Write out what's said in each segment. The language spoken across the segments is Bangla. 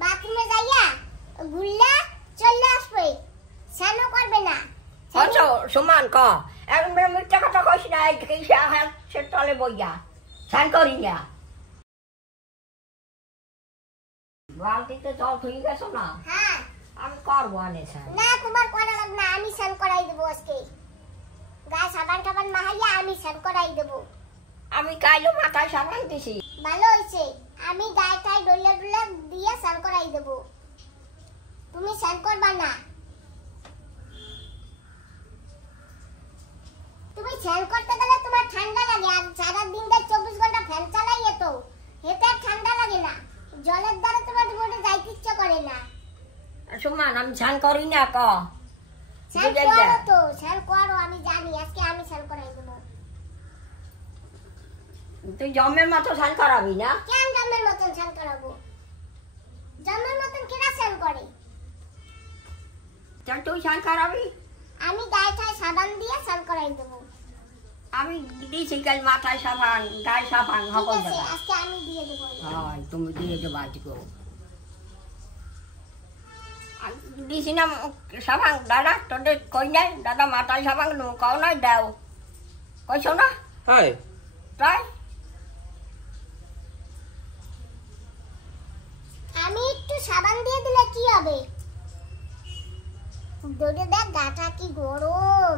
বাথরুমে যাইয়া গুল্লা চলে আসবে, স্নানও করবে না। আচ্ছা সমান ক এখন মিথ্যা কথা কইস না, সে তলে বইয়া স্নান করি না। বালতিতে জল খুঁজে গেছো না? হ্যাঁ আমি করবো আনে স্নান। না তোমার করা লাগবে না, আমি স্নান করাই দেবো আজকে। গায়ে সাবান টাবান মাহাইয়া আমি স্নান করাই দেবো। আমি কাইলো মাথায় সাবান দিছি। ভালো হয়েছে, আমি গায়ে টায় ডলে ডলে দিয়ে স্নান করাই দেবো, তুমি স্নান করবা না। তুমি স্নান করতে গেলে তোমার ঠান্ডা লাগে, আর সারাদিন 24 ঘন্টা ফ্যান চালাইয়ে তো এতে ঠান্ডা লাগে না, জলের দ্বারা তোমার বোর্ডে যাইতে ইচ্ছা করে না। সুমান আমি স্নান করি না ক স্নান করো তো, স্নান করো, আমি জানি আজকে আমি স্নান করাই দেবো। তুই জমের মতো স্নান করাবি না? কেন জমের মতন স্নান করাবো? জমের মতন কেনা স্নান করে? তুই স্নান করাবি? আমি গায়ে টায় সাবান দিয়ে স্নান করাই দেবো। আমি দিছি কাল মাথায় সাবান গায়ে সাবান ঠিক সকল আছে, জায়গা। আজকে আমি দিয়ে দেবো। হয় তুমি দিয়ে দেবো আজকে। দিছি না সাবান দাদা, তোদের কই নাই দাদা মাথায় সাবান কও নাই দাও, কইছো না? হয় তাই আমি একটু সাবান দিয়ে দিলে কি হবে? দৌড়ে দেখ গাটা কি গরম।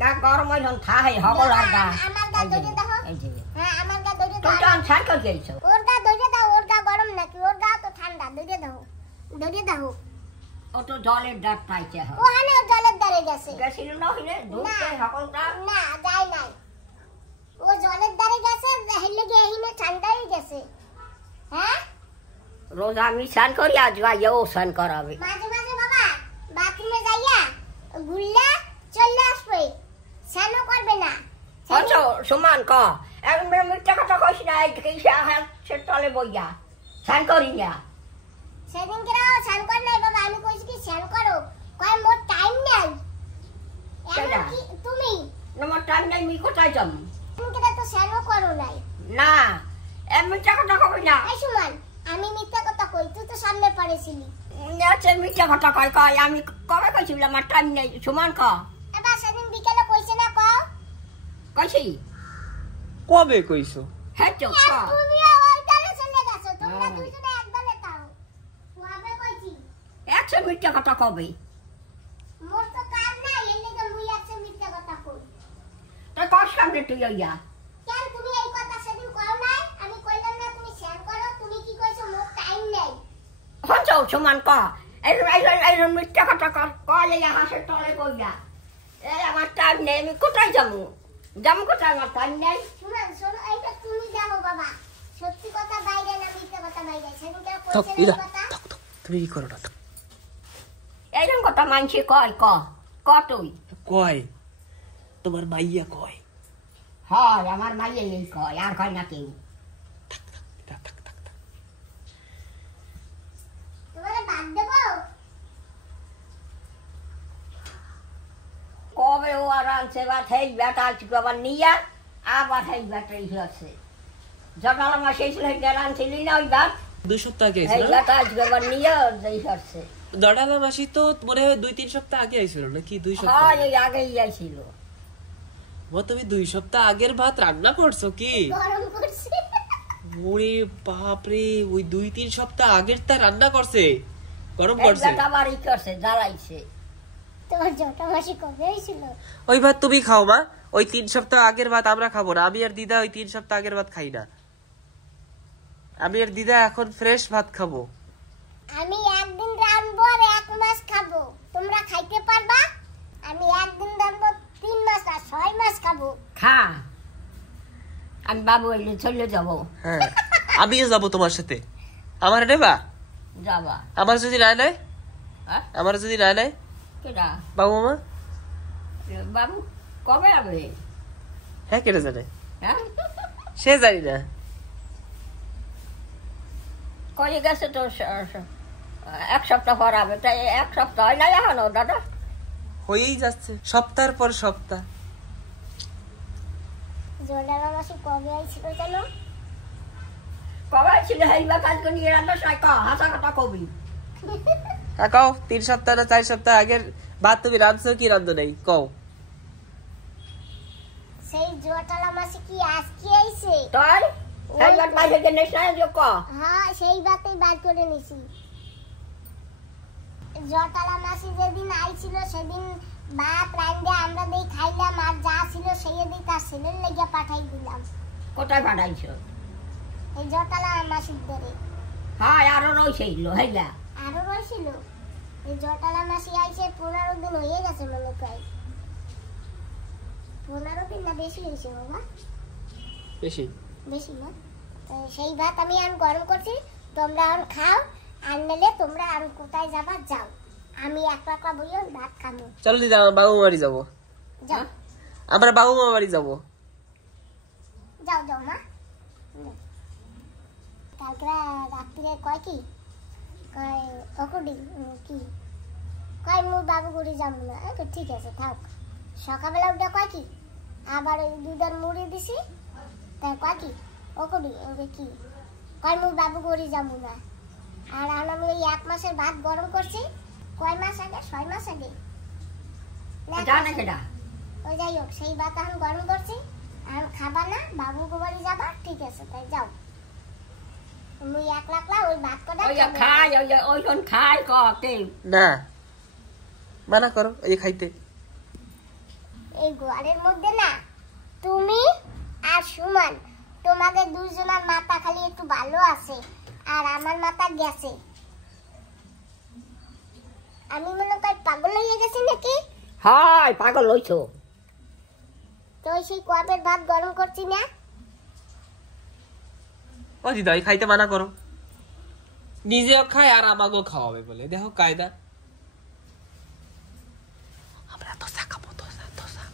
গা গরম হইল থাহে হবল আর গা। আমার গা দৌড়ে দাও। এই যে হ্যাঁ আমার গা দৌড়ে তুই দাও। তো স্নান করে গেছো। ওর গা দৌড়ে দাও, ওর গা গরম নাকি? ওর গা তো ঠান্ডা, দৌড়ে দাও, দৌড়ে দাও। ও তো জলের ডাক পাইছে। ও হানে জলের ধারে গেছে। গেছিল না হইলে ধুতে সকলটা। না যায় নাই, ও জলের ধারে গেছে, হেলে গিয়ে হিনে ঠান্ডা হয়ে গেছে। হ্যাঁ রোজ আমি স্নান করি, আজ ও স্নান করাবে। মাঝে মাঝে বাবা বাথরুমে যাইয়া গুল্লা চলে আসবে, স্নানও করবে না। আচ্ছা সমান ক এখন মিথ্যা কথা কইস না, সে তলে বইয়া স্নান করি না। সেদিন কেরাও স্নান করে নাই বাবা, আমি কইছি কি স্নান করো, কয় মোর টাইম নাই। এমন কি তুমি আমার টাইম নাই, মি কোথায় যাম? তুমি কেরা তো স্নানও করো নাই। না মিথ্যা কথা কবি না। এই সুমন, আমি মিথ্যা কথা কই, তুই তো সামনে পড়েছিলি। আচ্ছা মিথ্যা কথা কয় কয় আমি কবে কইছিলাম আমার টাইম নেই? সমান ক এবার সেদিন বিকেলে কইছে না কও? কইছি কবে কইছো? হ্যাঁ তো ক তুমি ওই দলে চলে গেছো, তোমরা দুইজনে এক দলে তাও কবে কইছি? একশো মিথ্যা কথা কবে? মোর তো কাজ নাই, এর লাগি মুই আছে মিথ্যা কথা কই। তোর কষ্ট সামনে তুই ইয়া কেন তুমি এই কথা সেদিন কও নাই? আমি কইলাম না তুমি শেয়ার করো, তুমি কি কইছো মোর টাইম নাই। হচ্ছ সমান ক এই মিথ্যা কথা কলে হাসে তলে বইয়া এই আমার টাইম নেই, আমি কোথায় যাবো? যাবো কোথায়? আমার টাইম নেই। শুনুন শোনো, এইটা তুমি যাও বাবা, সত্যি কথা বাইরে না মিথ্যা কথা বাইরে। সেদিন কেউ থাক কইছে ইরা, না কথা? থাক থাক, তুমি কি করো না? থাক। এইরকম কথা মানছি কয় ক তুই কয় তোমার মাইয়া কয়। হয় আমার মাইয়ে নেই কয়, আর কয় না কেউ। থাক, থাক, থাক, থাক। তোমারে বাদ দেবো? কবে ও আর আনছে বা সেই বেটা আবার নিয়া আবার সেই বেটাই হচ্ছে জটালা মাসে আনছিলি না ওই বাদ 2 সপ্তাহ আগে এই আইছিল না? বেটা আবার নিয়ে যেই হচ্ছে। দড়ালা মাসি তো মনে হয় 2-3 সপ্তাহ আগে আইছিল নাকি? 2 সপ্তাহ? হয় ওই আগেই আইছিল। ও তুমি 2 সপ্তাহ আগের ভাত রান্না করছো কি? গরম করছে। ওরে বাপ রে, ওই 2-3 সপ্তাহ আগের তা রান্না করছে, গরম এই করছে। বেটা বাড়ি করছে জ্বালাইছে। তোমার জটা মাসি কবে হয়েছিল? ওই ভাত তুমি খাও মা, ওই 3 সপ্তাহ আগের ভাত আমরা খাবো না। আমি আর দিদা ওই 3 সপ্তাহ আগের ভাত খাই না। আমি আর দিদা এখন ফ্রেশ ভাত খাবো। আমি একদিন রান্নবো আর 1 মাস খাবো, তোমরা খাইতে পারবা? আমি একদিন রান্নবো 3 মাস আর 6 মাস খাবো। খা আমি বাবু এলে চলে যাবো। হ্যাঁ আমিও যাবো তোমার সাথে। আমার নেবা? যাবা? আমার যদি না নেয়? হ্যাঁ আমার যদি না নেয় কেটা বাবু মা? বাবু কবে হবে? হ্যাঁ কেটে জানে, হ্যাঁ সে জানি না। কয়ে গেছে তো 1 সপ্তাহ পর হবে, তাই 1 সপ্তাহ হয় না এখনো দাদা? হয়েই যাচ্ছে সপ্তাহের পর সপ্তাহ। জটা মাসি কবে আইছিল জানো? কবে ছিল হেইবা কালকে নিয়ে রান্না সাই ক হাসা কথা কবি কও 3 সপ্তাহ না 4 সপ্তাহ আগের ভাত তুমি রাঁধছো কি রাঁধো নাই কও সেই জোটালা মাসি কি আজকে আইছে তোর এই বাত বাইরে যে নেশায় যে ক হ্যাঁ সেই বাতেই বার করে নিছি জটালা মাসি যেদিন আইছিল সেদিন ভাত রাঁধে আমরা দেই খাইলাম আর যা ছিল সেই দিই তার ছেলের লেগে পাঠাই দিলাম কোথায় পাঠাইছো এই জটালা মাসির ধরে হ্যাঁ আরো রইছিল হেইলা আরো রয়েছিল এই জটালা মাসি আইছে 15 দিন হয়ে গেছে মনে প্রায় 15 দিন না বেশি হয়েছে বাবা বেশি বেশি না তো সেই ভাত আমি আর গরম করছি তোমরা আর খাও আর নেলে তোমরা আর কোথায় যাবা যাও আমি একলা বইও ভাত খাবো চলো দিদা বাবু বাড়ি যাবো যাও আমরা বাবু মা বাড়ি যাবো যাও যাও মা কালকে রাত্রে কয় কি কয় অকুডি কি কয় মু বাবু গুড়ি যাবো না ঠিক আছে থাক সকালবেলা উঠে কয় কি আবার ওই দুধের মুড়ি দিছি তাই কয় কি অকুডি কি কয় মু বাবু গুড়ি যাবো না আর আমি ওই 1 মাসের ভাত গরম করছি কয় মাস আগে 6 মাস আগে জানে কেডা ওই যাই হোক সেই ভাত আমি গরম করছি আর খাবা না বাবু বাড়ি যাবা ঠিক আছে তাই যাও মুই একলা ওই ভাত কটা ওই খাই ওই কোন খাই কতে না মানা করো এই খাইতে এই গোয়ালের মধ্যে না তুমি আর সুমন তোমাদের দুইজনের মাথা খালি একটু ভালো আছে আর আমার মাথা গেছে আমি মনে করি পাগল হয়ে গেছি নাকি হাই পাগল হইছো তো সেই কবের ভাত গরম করছি না ও দিদা এই খাইতে মানা করো নিজেও খায় আর আমাকেও খাওয়াবে বলে দেখো কায়দা আমরা দোসা খাবো দোসা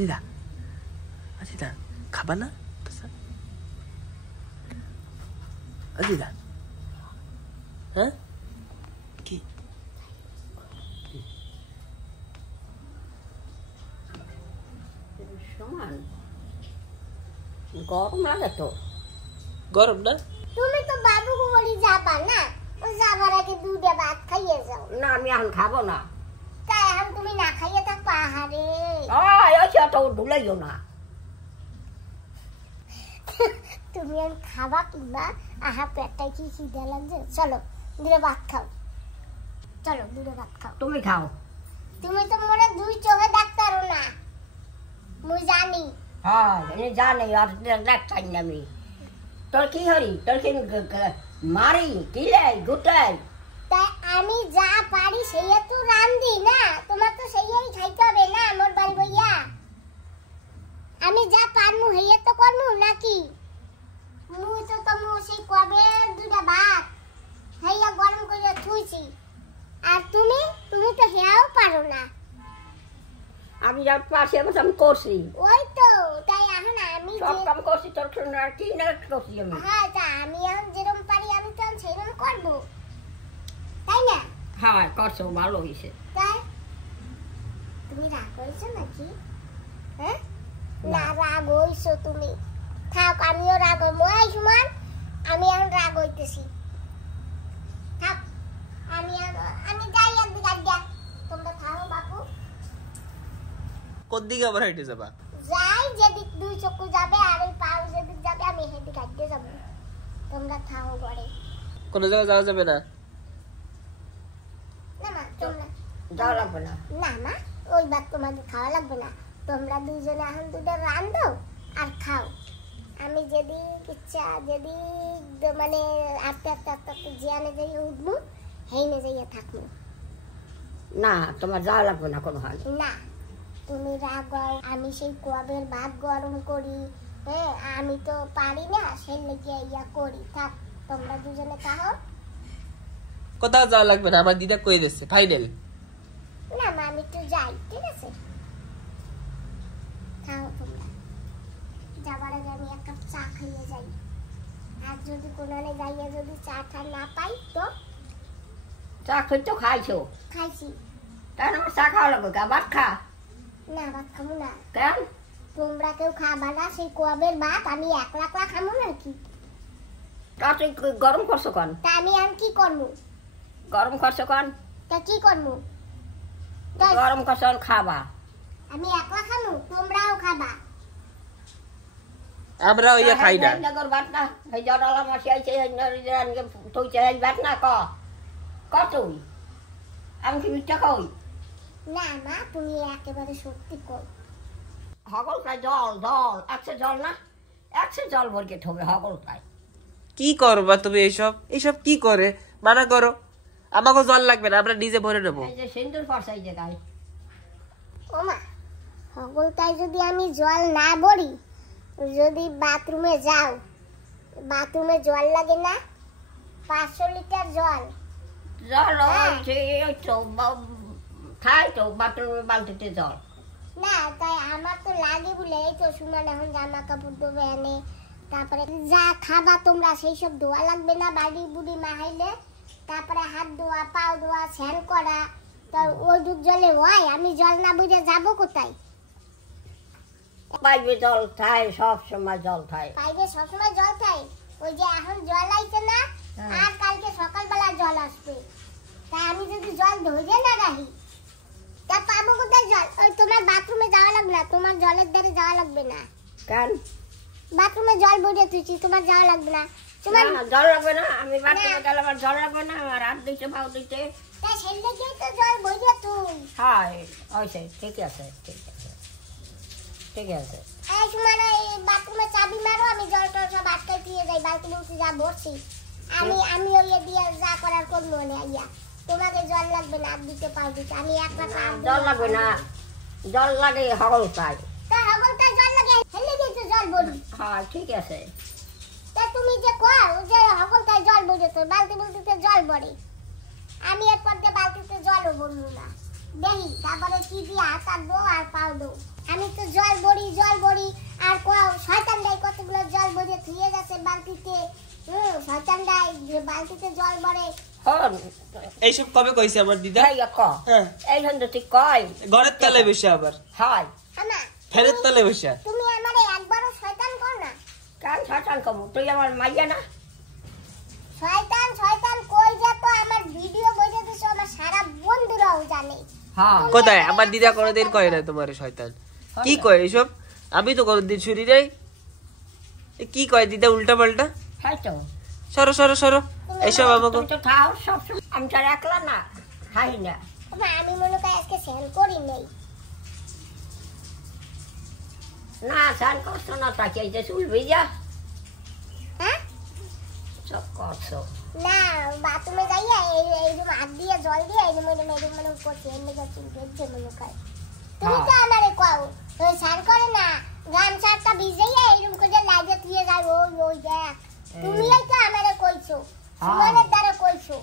দিদা দিদা খাবা না দোসা দিদা হ্যাঁ কি সমান গরম লাগে তো গরম না তুমি তো বাবু বাড়ি যাবা না ওই যাবার আগে দুধে ভাত খাইয়ে যাও না আমি এখন খাবো না তাই এখন তুমি না খাইয়ে থাকবা আহারে ওই তো ভুলাইও না তুমি আর খাবা কিংবা আহা পেটটাই কি খিদে লাগছে চলো দুধে ভাত খাও চলো দুধে ভাত খাও তুমি খাও তুমি তো মনে দুই চোখে ডাক্তারও না মুই জানি হ্যাঁ জানি আর দেখছাই না আমি তোর কি হরি তোর কি মারি কিলাই গুটাই তাই আমি যা পারি সেই তো রান্ধি না তোমার তো সেই খাইতে হবে না আমার বাড়ি বইয়া আমি যা পারমু হেয়ে তো করমু নাকি মুই তো তুমি সেই কবে দুটা ভাত হেয়া গরম করে থুইছি আর তুমি তো হেয়াও পারো না আমি যা পাশে আমি করছি ওই তো তাই এখন আমি সব কাম করছি তোর আর কি না করছি আমি হ্যাঁ তা আমি এখন যেরকম পারি আমি তো সেরকম করবো তাই না হ্যাঁ করছো ভালো হয়েছে তাই তুমি রাগ হয়েছো নাকি হ্যাঁ না রাগ হইছো তুমি থাক আমিও রাগ হইব এই সুমন আমি এখন রাগ হইতেছি থাক আমি যাই একদিকে আজ্ঞা তোমরা থাকো বাপু কোন দিকে আবার হেঁটে যাবা যাই যেদিক দুই চক্ষু যাবে আর ওই পাও যেদিক যাবে আমি সেদিক আজ্ঞে যাবো তোমরা থাকো ঘরে কোনো জায়গায় যাওয়া যাবে না না মা তোমরা যাওয়া লাগবে না না মা ওই ভাত তোমাদের খাওয়া লাগবে না তোমরা দুজনে এখন দুটো রান্ধো আর খাও আমি যেদিক ইচ্ছা যেদিক মানে আস্তে আস্তে আস্তে আস্তে জিয়ানে যাই উঠবো হেইনে যাইয়া থাকবো না তোমার যাওয়া লাগবে না কোনো হাল না তুমি রাগাও আমি সেই কবের ভাত গরম করি হ্যাঁ আমি তো পারি না সেই লেগে ইয়া করি থাক তোমরা দুজনে খাও কোথাও যাওয়া লাগবে না আমার দিদা কই দিচ্ছে ফাইনাল না মা আমি একটু যাই ঠিক আছে খাও তোমরা যাবার আগে আমি এক কাপ চা খাইয়ে যাই আর যদি কোনানে যাইয়া যদি চা টা না পাই তো চা খেয়ে খাইছো খাইছি তাই আমার চা খাওয়া লাগবে ভাত খা না ভাত খাবো না কেন তোমরা কেউ খাবা না সেই কবের ভাত আমি একলা একলা খাবো নাকি? তা তুই গরম করছো কেন? তা আমি আর কি করবো? গরম করছো কেন? তা কি করবো? গরম করছো খাবা। আমি একলা খাবো, তোমরাও খাবা। আমরা ওইয়া খাই না। ভাত না এই জড়ালা মাসি আইছে তুই চাই ভাত না ক তুই আমি কি মিথ্যা কই? না মা, তুমি একেবারে সত্যি কই। হগলটায় জল জল একশো জল না, একশো জল ভরকে ঠবে হগলটায়। কি করবা তুমি এইসব? এইসব কি করে? মানা করো, আমাকে জল লাগবে না, আমরা নিজে ভরে নেবো। এই যে সিন্দুর পড়ছাই যে গায়ে। ও মা, হগলটায় যদি আমি জল না ভরি, যদি বাথরুমে যাও, বাথরুমে জল লাগে না? 500 লিটার জল। জল ওই তো খাই তো বাথরুমে বালতিতে জল। না তাই আমার তো লাগে বলে এই তো সুমান এখন জামা কাপড় ধোবে আনে, তারপরে যা খাবা তোমরা সেই সব ধোয়া লাগবে না বাড়ি বুড়ি মাহাইলে, তারপরে হাত ধোয়া পাও ধোয়া স্নান করা, তো ওই দুধ জলে হয়? আমি জল না বুঝে যাবো কোথায়? পাইবে জল খায় সব সময় জল খায়। পাইবে সবসময় জল খাই? ওই যে এখন জল আইছে না, আর কালকে সকালবেলা জল আসবে, তাই আমি যদি জল ধরে না রাখি তা পাবো কোথায় জল? ওই তোমার বাথরুমে যাওয়া লাগবে না, তোমার জলের ধারে যাওয়া লাগবে না। কেন? বাথরুমে জল ভরে তুইছি, তোমার যাওয়া লাগবে না। তোমার জল লাগবে না, আমি বাথরুমে গেলে আমার জল লাগবে না, আমার হাত দিতে পাও দিতে। তা সেলে গিয়ে তো জল ভরে তুই। হ্যাঁ হয়েছে, ঠিক আছে ঠিক আছে ঠিক আছে। এই সুমান এই বাথরুমে চাবি মারো, আমি জল টল সব আটকাই দিয়ে যাই, বালতি বলছি যা ভরছি আমি ওই দিয়ে যা করার করবো না। আইয়া তোমাকে জল লাগবে না, আর দিতে পাও দিতে, আমি একলা জল লাগবে না, জল লাগে হগল খায়। তা হগলটা জল লাগে হেলে গিয়ে তো জল ভরি। হ্যাঁ ঠিক আছে। তা তুমি যে কও যে হগলটায় জল ভরে তো বালতি বলতিতে জল ভরে, আমি এরপর দিয়ে বালতিতে জলও ভরবো না। দেখি তারপরে কি দিয়ে হাত আনবো আর পাও দো। আমি তো জল ভরি আর কও শয়তান দাই কতগুলো জল ভরে থুয়ে গেছে বালতিতে। শয়তান দাই যে বালতিতে জল ভরে। এইসব কবে কইছে আমার দিদা? এই হন্দ ঠিক কয় ঘরের তলে বসে আবার হয় আমা ফেরের তলে বসে। তুমি আমারে একবারও শয়তান কর না। কেন শয়তান কম? তুই আমার মাইয়া না? শয়তান শয়তান কই যা তো আমার ভিডিও বইতে দিছো, আমার সারা বন্ধুরাও জানে। হ্যাঁ কোথায়? আমার দিদা কোনোদিন কয় না তোমার শয়তান। কি কয় এইসব? আমি তো কোনোদিন শুনি নাই। কি কয় দিদা উল্টা পাল্টা? হ্যাঁ তো সরো সরো সরো, এইসব আমাকে তুমি তো খাও সব সময়, আমি তো আর একলা না খাই না। আমি মনে করি আজকে স্নান করি নাই। না স্নান করছো না তাকে এই যে চুল ভিজা হ্যাঁ সব করছো না, বাথরুমে যাইয়া এইরকম হাত দিয়ে জল দিয়ে এরকম করছি, এমনি চুল ভেজে মনে কর। তুমি তো আমারে কও ওই স্নান করে না, গামছাটা ভিজাইয়া এরকম করে লাগে দিয়ে যায়, ওই ওই দেখ তুমিই তো আমারে কইছো, সুমনের দ্বারা কইছো।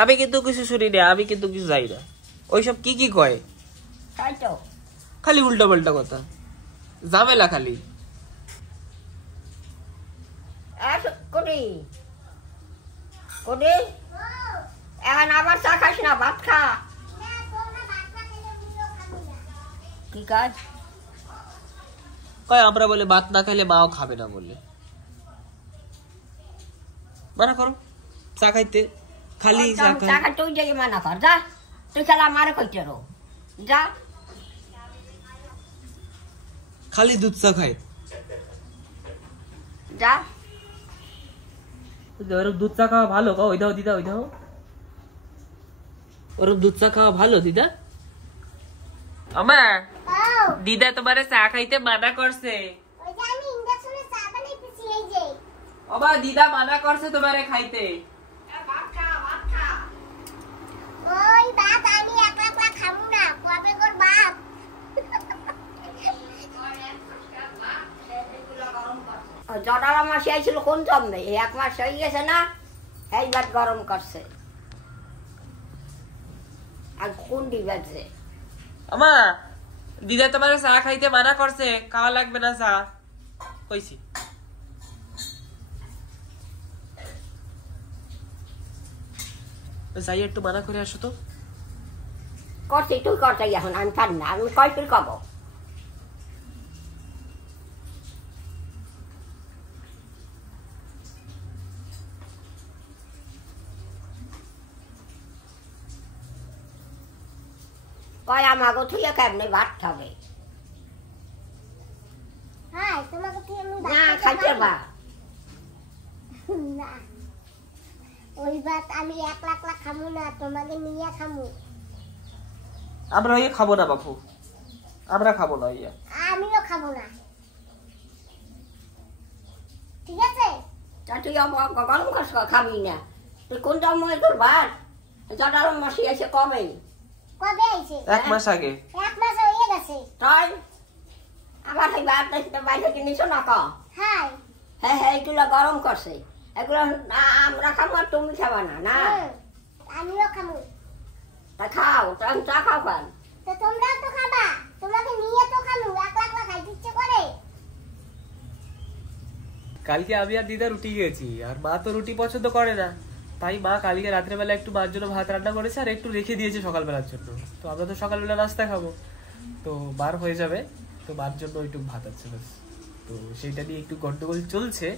আমি কিন্তু কিছু শুনি না, আমি কিন্তু কিছু যাই না। ওইসব কি কি কয়? তাই তো খালি উল্টা পাল্টা কথা, ঝামেলা খালি। করি করি এখন আবার চা খাস না, ভাত খা। কি কাজ? কয় আমরা বলে ভাত না খাইলে মাও খাবে না বলে। মানা করো চা খাইতে, খালি চা খাই। চা খাই তুই যাই মানা কর, যা তুই খেলা আমারে কইতে রো, যা। খালি দুধ চা খাই, যা। ওরম দুধ চা খাওয়া ভালো? ওই দাও দিদা, ওই দাও। ওরম দুধ চা খাওয়া ভালো দিদা? আমা দিদা তোমারে চা খাইতে মানা করছে। ওই যে আমি ইন্ডাকশনে চা বানাইতেছি, এই যে বাবা দিদা মানা করছে তোমারে খাইতে। ভাত খা ভাত খা। ওই ভাত আমি একলা একলা খাবো না, কবে কর বাপ। জটালা মাসি আইছিল কোন জন্মে, 1 মাস হয়ে গেছে না, এই ভাত গরম করছে আর কোন দিবাছে। আমা দিদা তোমারে চা খাইতে মানা করছে, খাওয়া লাগবে না চা কইছি। যাই একটু মানা করে আসো তো। করছি তুই করছি, এখন আমি পারি না, আমি কয় করে কব। কয় আমাকে থুয়ে কেমনে ভাত খাবে হ্যাঁ তোমাকে কি আমি না খাইতে বা না ওই ভাত আমি একলা একলা খামু না তোমাকে নিয়ে খামু আমরা ইয়ে খাবো না বাপু আমরা খাবো না ইয়া আমিও খাবো না ঠিক আছে তা তুই গরম কষ্ট খাবি না তুই কোন সময় তোর ভাত জটাল মাসি এসে কমে কবে আইছে 1 মাস আগে 1 মাস হয়ে গেছে তাই আবার সেই ভাত বাইরে কিনিস না ক হ্যাঁ হ্যাঁ হ্যাঁ এগুলো গরম করছে এগুলো আমরা খাবো আর তুমি খাবা না না আমিও খামু তা খাও চা খাও খান তো তোমরাও তো খাবা তোমাকে নিয়ে তো খামু একলা একলা খাইতে ইচ্ছে করে কালকে আমি আর দিদা রুটি খেয়েছি আর মা তো রুটি পছন্দ করে না তাই মা কালকে রাত্রেবেলা একটু মার জন্য ভাত রান্না করেছে আর একটু রেখে দিয়েছে সকালবেলার জন্য তো আমরা তো সকালবেলা নাস্তা খাবো তো বার হয়ে যাবে তো মার জন্য একটু ভাত আছে ব্যাস তো সেইটা নিয়ে একটু গন্ডগোল চলছে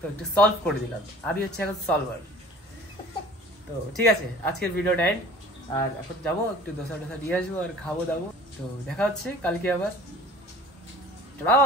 তো একটু সলভ করে দিলাম আমি হচ্ছে এখন সলভার তো ঠিক আছে আজকের ভিডিওটা এন্ড আর এখন যাবো একটু দোসা টোসা দিয়ে আসবো আর খাবো দাবো তো দেখা হচ্ছে কালকে আবার টাটা